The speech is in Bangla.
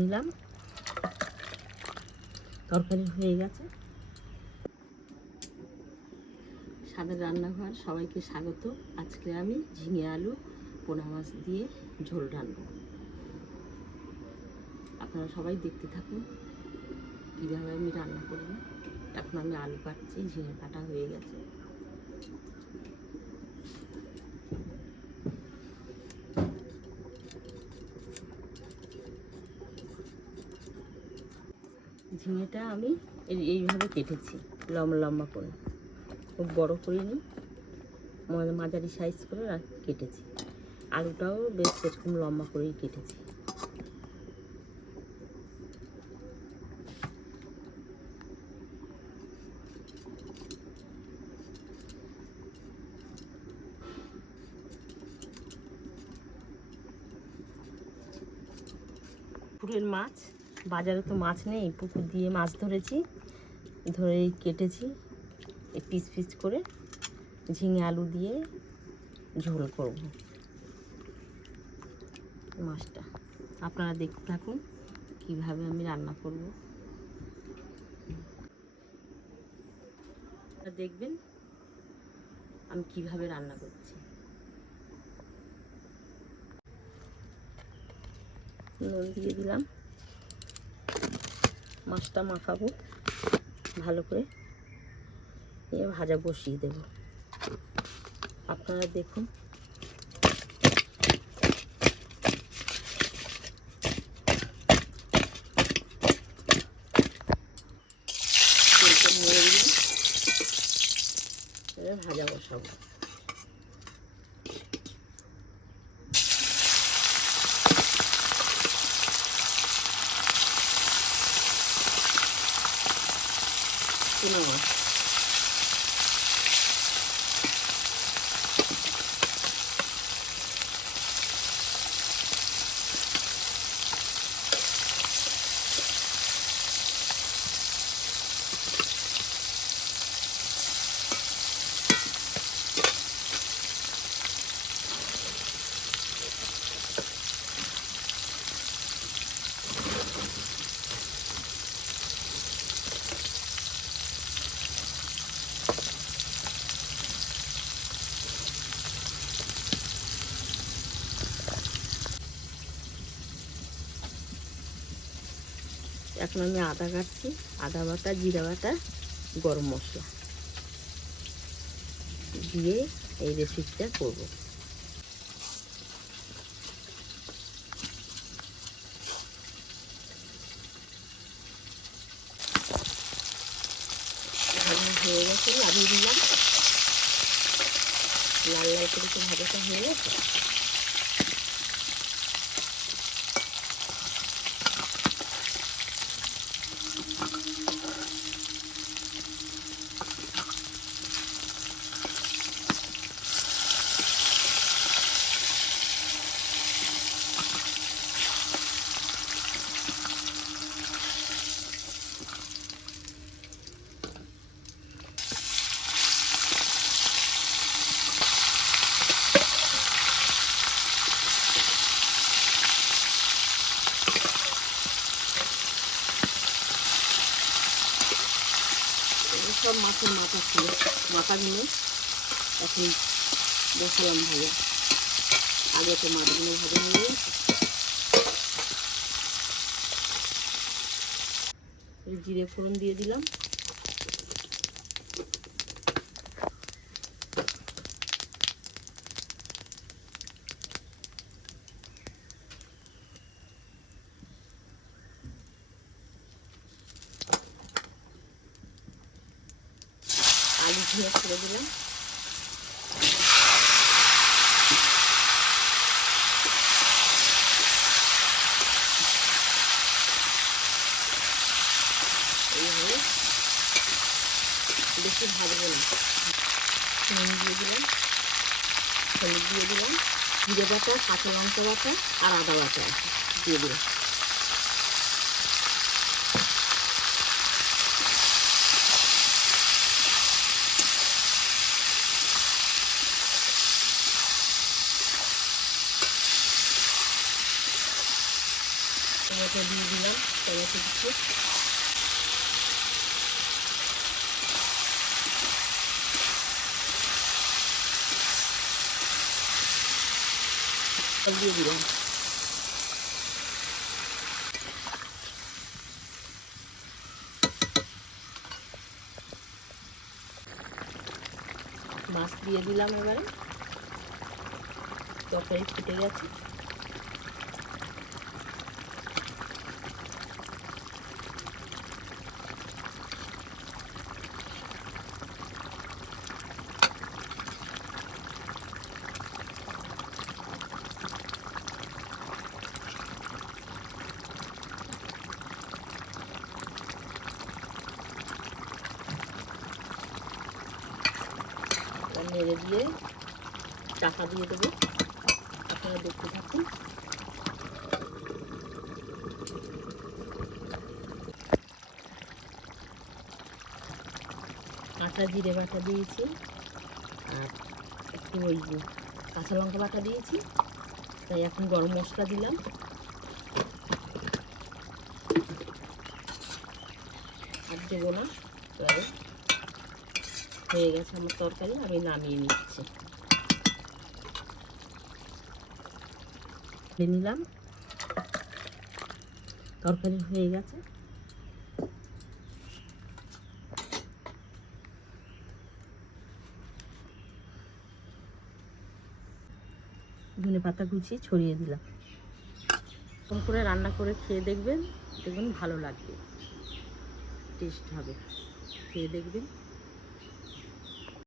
নিলাম, তরকারি হয়ে গেছে। স্বাদের রান্নাঘর, সবাইকে স্বাগত। আজকে আমি ঝিঙে আলু পোনা মাছ দিয়ে ঝোল রান্না। আপনারা সবাই দেখতে থাকুন কীভাবে আমি রান্না করব। এখন আমি আলু কাটছি, ঝিঙে কাটা হয়ে গেছে। ঝিঙেটা আমি এইভাবে কেটেছি, লম্বা লম্বা করে, খুব বড় করিনি, মাঝারি সাইজ করে কেটেছি। আলুটাও বেশ সেরকম লম্বা করেই কেটেছি। পুকুরের মাছ, বাজারে তো মাছ নেই, পুকুর দিয়ে মাছ ধরেছি, ধরে কেটেছি পিস পিস করে। ঝিঙে আলু দিয়ে ঝোল করব মাছটা। আপনারা দেখতে থাকুন কিভাবে আমি রান্না করব। দেখবেন আমি কিভাবে রান্না করছি। নুন দিয়ে দিলাম, মাছটা মাখাবো ভালো করে, দিয়ে ভাজা বসিয়ে দেব। আপনারা দেখুন। ভাজা বসাবো। পোনা মাছ, এখন আমি আদা কাটছি, আদা বাটা, জিরা বাটা, গরম মশলা দিয়ে এই রেসিপিটা করব। হয়ে গেছে, লাগিয়ে দিলাম। লাল লাল করে তো ভাজাটা হয়ে গেছে। সব মাছের মাথা ছিল, মাথাগুলো এখন বসালাম ভালো। আগে তো মাছগুলো ভাজা হয়ে গেছে। জিরে ফোড়ন দিয়ে দিলাম, আলু ধুয়ে ছেড়ে দিলাম, এইভাবে বেশি ভাজবো না। নুন দিয়ে দিলাম, হলুদ দিয়ে দিলাম, জিরে বাটা, কাঁচা লঙ্কা বাটা আর আদা বাটা দিয়ে দিলাম। টমেটো দিয়ে দিলাম টমেটো কুচি, দিয়ে দিলাম। মাছ দিয়ে দিলাম। এবারে তরকারি ফুটে গেছে। নেড়ে দিয়ে চাপা দিয়ে দেবো, আপনারা দেখতে থাকুন। কাঁচা জিরে বাটা দিয়েছি আর একটু ওই কাঁচা লঙ্কা বাটা দিয়েছি, তাই এখন গরম মশলা দিলাম। আর দেবো না, এবারে হয়ে গেছে আমার তরকারি, আমি নামিয়ে নিচ্ছি। নিলাম, তরকারি হয়ে গেছে। ধনেপাতা কুচি ছড়িয়ে দিলাম। এরকম করে রান্না করে খেয়ে দেখবেন, দেখবেন ভালো লাগবে, টেস্ট হবে, খেয়ে দেখবেন।